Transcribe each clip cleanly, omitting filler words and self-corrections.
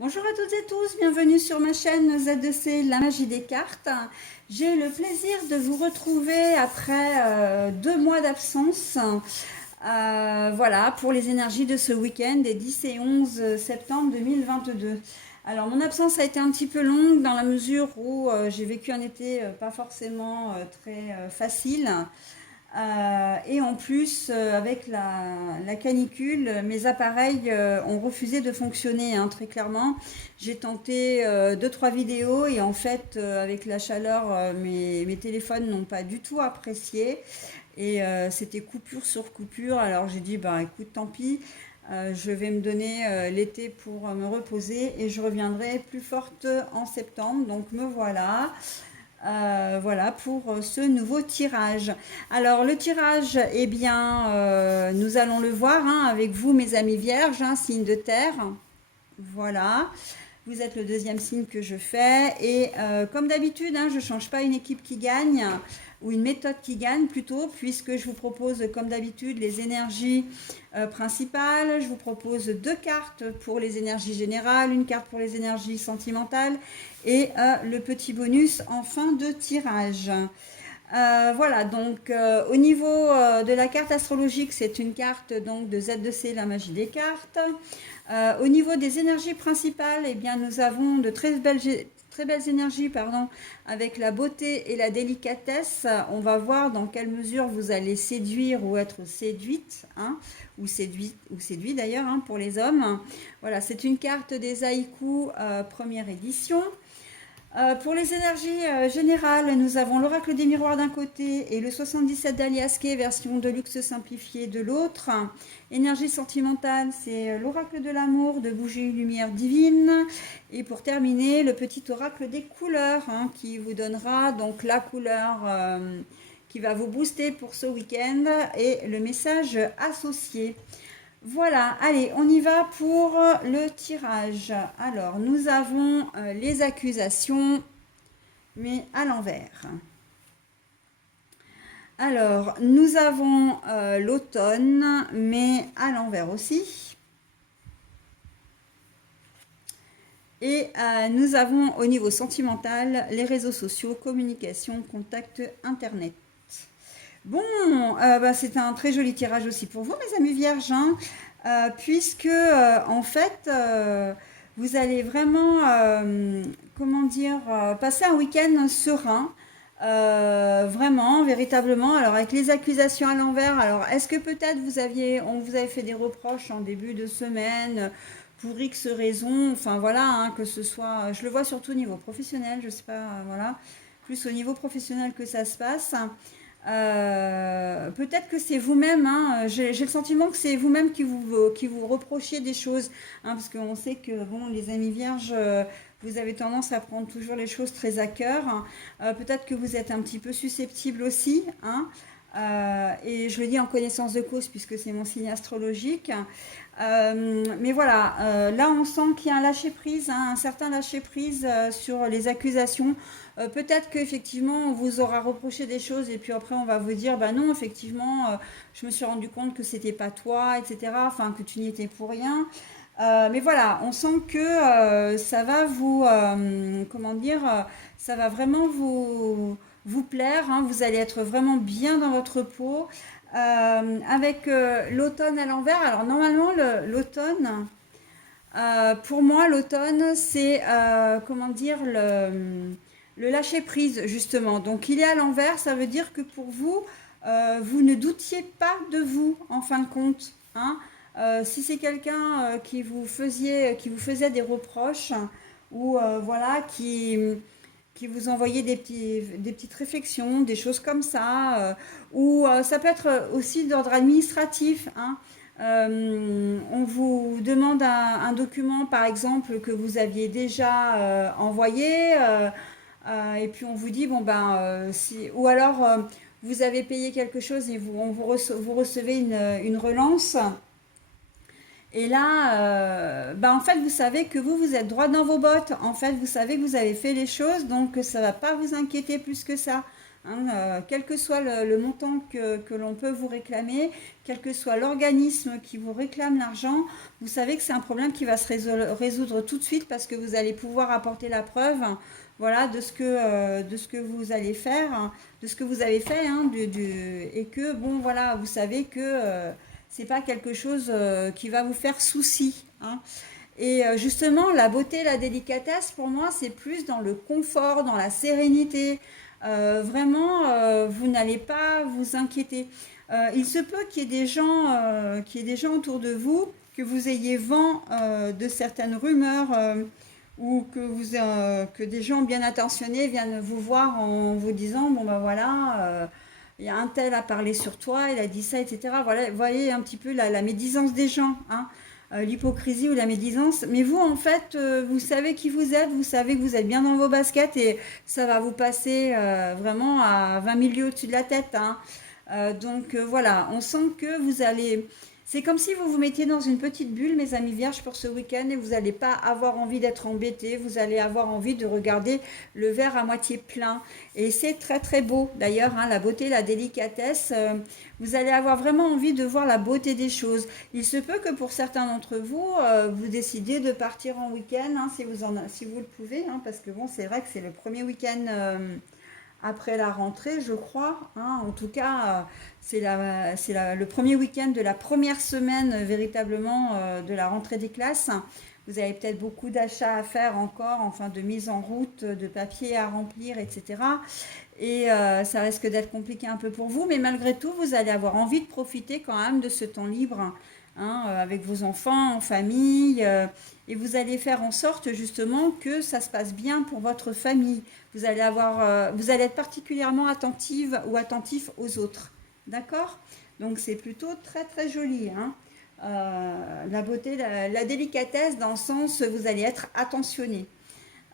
Bonjour à toutes et tous, bienvenue sur ma chaîne Z2C, la magie des cartes. J'ai le plaisir de vous retrouver après 2 mois d'absence. Voilà, pour les énergies de ce week-end des 10 et 11 septembre 2022. Alors, mon absence a été un petit peu longue dans la mesure où j'ai vécu un été pas forcément très facile. Et en plus, avec la canicule, mes appareils ont refusé de fonctionner, hein, très clairement. J'ai tenté 2, 3 vidéos et en fait, avec la chaleur, mes téléphones n'ont pas du tout apprécié. Et c'était coupure sur coupure. Alors j'ai dit, bah écoute, tant pis, je vais me donner l'été pour me reposer et je reviendrai plus forte en septembre. Donc me voilà. Voilà pour ce nouveau tirage. Alors le tirage, eh bien, nous allons le voir, hein, avec vous, mes amis vierges, hein, signe de terre. Voilà, vous êtes le deuxième signe que je fais. Et comme d'habitude, hein, je ne change pas une équipe qui gagne ou une méthode qui gagne plutôt, puisque je vous propose comme d'habitude les énergies principales. Je vous propose 2 cartes pour les énergies générales, une carte pour les énergies sentimentales et le petit bonus en fin de tirage. Voilà, donc au niveau de la carte astrologique, c'est une carte donc de Z2C, la magie des cartes. Au niveau des énergies principales, eh bien, nous avons de très belles énergies, pardon, avec la beauté et la délicatesse. On va voir dans quelle mesure vous allez séduire ou être séduite, hein, ou séduit d'ailleurs, hein, pour les hommes. Voilà, c'est une carte des haïkus première édition. Pour les énergies générales, nous avons l'oracle des miroirs d'un côté et le 77 d'Aliaské, version de luxe simplifiée de l'autre. Énergie sentimentale, c'est l'oracle de l'amour de Bougie Lumière Divine. Et pour terminer, le petit oracle des couleurs, hein, qui vous donnera donc la couleur qui va vous booster pour ce week-end et le message associé. Voilà, allez, on y va pour le tirage. Alors, nous avons les accusations, mais à l'envers. Alors, nous avons l'automne, mais à l'envers aussi. Et nous avons au niveau sentimental les réseaux sociaux, communication, contact, internet. Bon, c'est un très joli tirage aussi pour vous, mes amis vierges, hein, puisque en fait, vous allez vraiment, comment dire, passer un week-end serein, vraiment, véritablement. Alors avec les accusations à l'envers, alors est-ce que peut-être on vous avait fait des reproches en début de semaine pour X raisons, enfin voilà, hein, que ce soit, je le vois surtout au niveau professionnel, je sais pas, voilà, plus au niveau professionnel que ça se passe. Peut-être que c'est vous-même, hein, j'ai le sentiment que c'est vous-même qui vous reprochiez des choses, hein, parce qu'on sait que bon, les amis vierges, vous avez tendance à prendre toujours les choses très à cœur, hein. Peut-être que vous êtes un petit peu susceptible aussi, hein, et je le dis en connaissance de cause puisque c'est mon signe astrologique. Mais voilà, là on sent qu'il y a un lâcher-prise, hein, un certain lâcher-prise sur les accusations. Peut-être qu'effectivement on vous aura reproché des choses et puis après on va vous dire, bah non, effectivement, je me suis rendu compte que c'était pas toi, etc. Enfin, que tu n'y étais pour rien. Mais voilà, on sent que ça va vous, comment dire, ça va vraiment vous plaire, hein. Vous allez être vraiment bien dans votre peau. Avec l'automne à l'envers. Alors normalement, l'automne, pour moi, l'automne, c'est, comment dire, le lâcher prise, justement. Donc il est à l'envers, ça veut dire que pour vous, vous ne doutiez pas de vous, en fin de compte, hein. Si c'est quelqu'un qui vous faisait des reproches, ou voilà, qui vous envoyait des petites réflexions, des choses comme ça, ou ça peut être aussi d'ordre administratif, hein. On vous demande un document, par exemple, que vous aviez déjà envoyé, et puis on vous dit, bon ben, ou alors vous avez payé quelque chose et vous recevez une relance. Et là, en fait, vous savez que vous êtes droit dans vos bottes. En fait, vous savez que vous avez fait les choses, donc ça ne va pas vous inquiéter plus que ça. hein, quel que soit le montant que l'on peut vous réclamer, quel que soit l'organisme qui vous réclame l'argent, vous savez que c'est un problème qui va se résoudre tout de suite parce que vous allez pouvoir apporter la preuve, voilà, de ce que vous allez faire, hein, de ce que vous avez fait, hein, et que, bon, voilà, vous savez que c'est pas quelque chose qui va vous faire souci, hein. Et justement, la beauté, la délicatesse, pour moi, c'est plus dans le confort, dans la sérénité. Vraiment, vous n'allez pas vous inquiéter. Il se peut qu'il y ait des gens autour de vous, que vous ayez vent de certaines rumeurs ou que des gens bien intentionnés viennent vous voir en vous disant, bon ben voilà, il y a un tel à parler sur toi, il a dit ça, etc. Voilà, vous voyez un petit peu la médisance des gens, hein, l'hypocrisie ou la médisance. Mais vous, en fait, vous savez qui vous êtes, vous savez que vous êtes bien dans vos baskets et ça va vous passer vraiment à 20 000 lieues au-dessus de la tête, hein. Voilà, on sent que vous allez... C'est comme si vous vous mettiez dans une petite bulle, mes amis vierges, pour ce week-end et vous n'allez pas avoir envie d'être embêté, vous allez avoir envie de regarder le verre à moitié plein. Et c'est très très beau d'ailleurs, hein, la beauté, la délicatesse. Vous allez avoir vraiment envie de voir la beauté des choses. Il se peut que pour certains d'entre vous, vous décidiez de partir en week-end, hein, si vous le pouvez, hein, parce que bon, c'est vrai que c'est le premier week-end après la rentrée, je crois, hein. En tout cas, le premier week-end de la première semaine véritablement de la rentrée des classes. Vous avez peut-être beaucoup d'achats à faire encore, enfin de mise en route, de papiers à remplir, etc. Et ça risque d'être compliqué un peu pour vous, mais malgré tout, vous allez avoir envie de profiter quand même de ce temps libre, hein, avec vos enfants, en famille, et vous allez faire en sorte justement que ça se passe bien pour votre famille. Vous allez être particulièrement attentive ou attentif aux autres, d'accord? Donc c'est plutôt très très joli, hein. La beauté, la délicatesse dans le sens vous allez être attentionné.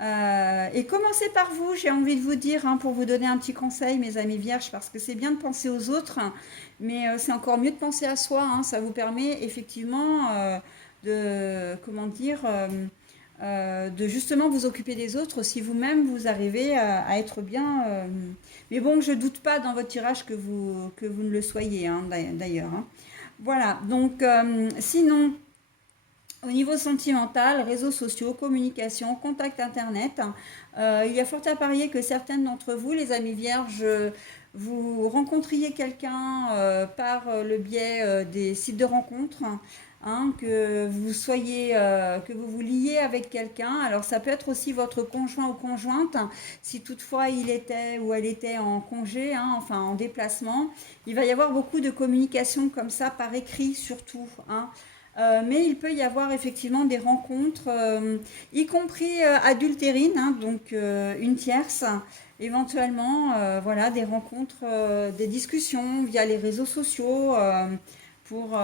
Et commencez par vous, j'ai envie de vous dire, hein, pour vous donner un petit conseil, mes amis vierges, parce que c'est bien de penser aux autres, mais c'est encore mieux de penser à soi, hein. Ça vous permet effectivement comment dire, de justement vous occuper des autres si vous-même vous arrivez à être bien. Mais bon, je doute pas dans votre tirage que vous ne le soyez, hein, d'ailleurs, hein. Voilà, donc sinon, au niveau sentimental, réseaux sociaux, communication, contact internet, il y a fort à parier que certaines d'entre vous, les amis vierges, vous rencontriez quelqu'un par le biais des sites de rencontres, hein, que vous vous liez avec quelqu'un. Alors ça peut être aussi votre conjoint ou conjointe, si toutefois il était ou elle était en congé, hein, enfin en déplacement. Il va y avoir beaucoup de communication comme ça par écrit surtout, hein. Mais il peut y avoir effectivement des rencontres, y compris adultérines, hein, donc une tierce, éventuellement, voilà, des rencontres, des discussions via les réseaux sociaux pour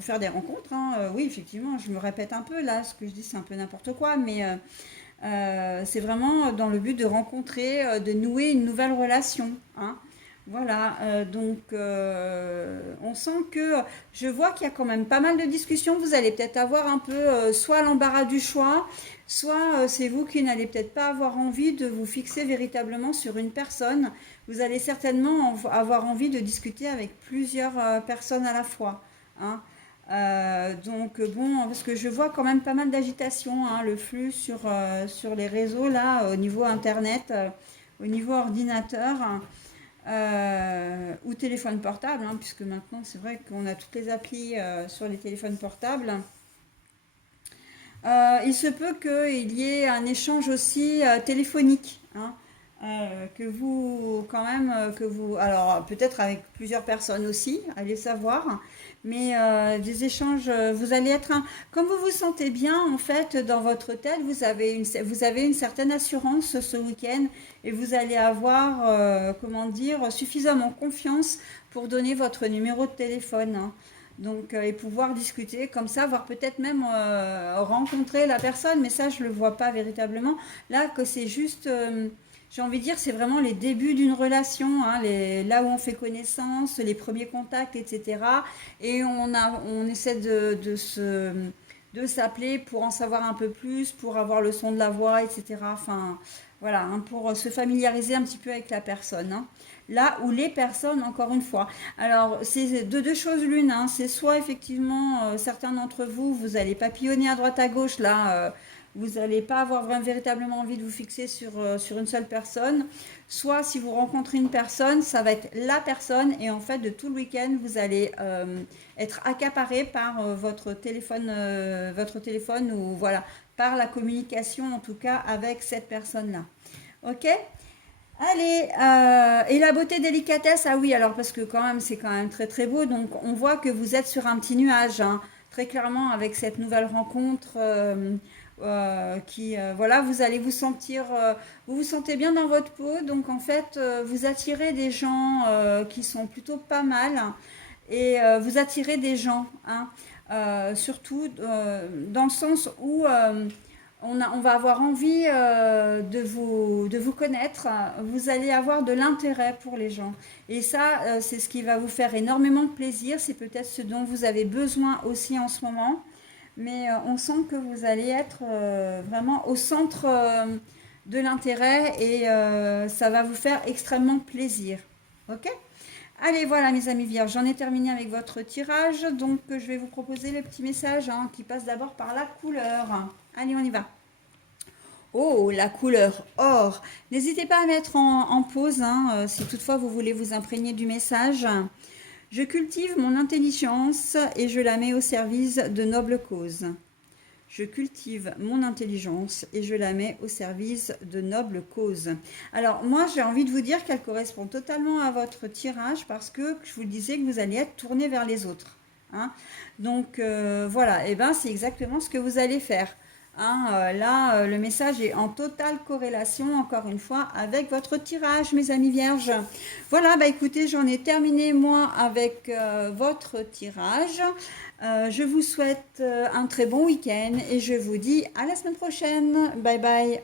faire des rencontres, hein. Oui, effectivement, je me répète un peu là, ce que je dis c'est un peu n'importe quoi, mais c'est vraiment dans le but de rencontrer, de nouer une nouvelle relation, hein. Voilà, on sent que je vois qu'il y a quand même pas mal de discussions. Vous allez peut-être avoir un peu soit l'embarras du choix, soit c'est vous qui n'allez peut-être pas avoir envie de vous fixer véritablement sur une personne. Vous allez certainement avoir envie de discuter avec plusieurs personnes à la fois, hein. Bon, parce que je vois quand même pas mal d'agitation, hein, le flux sur les réseaux là, au niveau internet, au niveau ordinateur, ou téléphone portable, hein, puisque maintenant c'est vrai qu'on a toutes les applis sur les téléphones portables. Il se peut qu'il y ait un échange aussi téléphonique, hein, que vous, quand même, alors peut-être avec plusieurs personnes aussi, allez savoir, mais des échanges, vous allez être, comme vous vous sentez bien, en fait, dans votre tête, vous avez une certaine assurance ce week-end et vous allez avoir, comment dire, suffisamment confiance pour donner votre numéro de téléphone, hein. Donc, et pouvoir discuter comme ça, voire peut-être même rencontrer la personne, mais ça, je ne le vois pas véritablement. Là, que c'est juste, j'ai envie de dire, c'est vraiment les débuts d'une relation, hein, là où on fait connaissance, les premiers contacts, etc. Et on essaie de s'appeler pour en savoir un peu plus, pour avoir le son de la voix, etc. Enfin, Voilà, hein, pour se familiariser un petit peu avec la personne, hein. Là où les personnes, encore une fois. Alors, c'est de deux choses l'une, hein. C'est soit effectivement, certains d'entre vous, vous allez papillonner à droite à gauche, là, vous n'allez pas avoir vraiment, véritablement envie de vous fixer sur une seule personne. Soit si vous rencontrez une personne, ça va être la personne et en fait, de tout le week-end, vous allez être accaparé par votre téléphone ou voilà, par la communication en tout cas avec cette personne-là. Ok? Allez, et la beauté délicatesse, ah oui, alors parce que quand même, c'est quand même très très beau, donc on voit que vous êtes sur un petit nuage, hein, très clairement avec cette nouvelle rencontre voilà, vous allez vous sentir, vous vous sentez bien dans votre peau, donc en fait, vous attirez des gens qui sont plutôt pas mal, et vous attirez des gens, hein, surtout dans le sens où on va avoir envie de vous connaître, vous allez avoir de l'intérêt pour les gens. Et ça, c'est ce qui va vous faire énormément de plaisir, c'est peut-être ce dont vous avez besoin aussi en ce moment, mais on sent que vous allez être vraiment au centre de l'intérêt et ça va vous faire extrêmement plaisir. Ok? Allez, voilà mes amis vierges, j'en ai terminé avec votre tirage, donc je vais vous proposer le petit message hein, qui passe d'abord par la couleur. Allez, on y va. Oh, la couleur or. N'hésitez pas à mettre en pause hein, si toutefois vous voulez vous imprégner du message. Je cultive mon intelligence et je la mets au service de nobles causes. Je cultive mon intelligence et je la mets au service de nobles causes. Alors moi j'ai envie de vous dire qu'elle correspond totalement à votre tirage parce que je vous disais que vous allez être tourné vers les autres. Hein. Donc voilà, et ben c'est exactement ce que vous allez faire. Hein, là, le message est en totale corrélation, encore une fois, avec votre tirage, mes amis vierges. Voilà, bah écoutez, j'en ai terminé, moi, avec votre tirage. Je vous souhaite un très bon week-end et je vous dis à la semaine prochaine. Bye bye.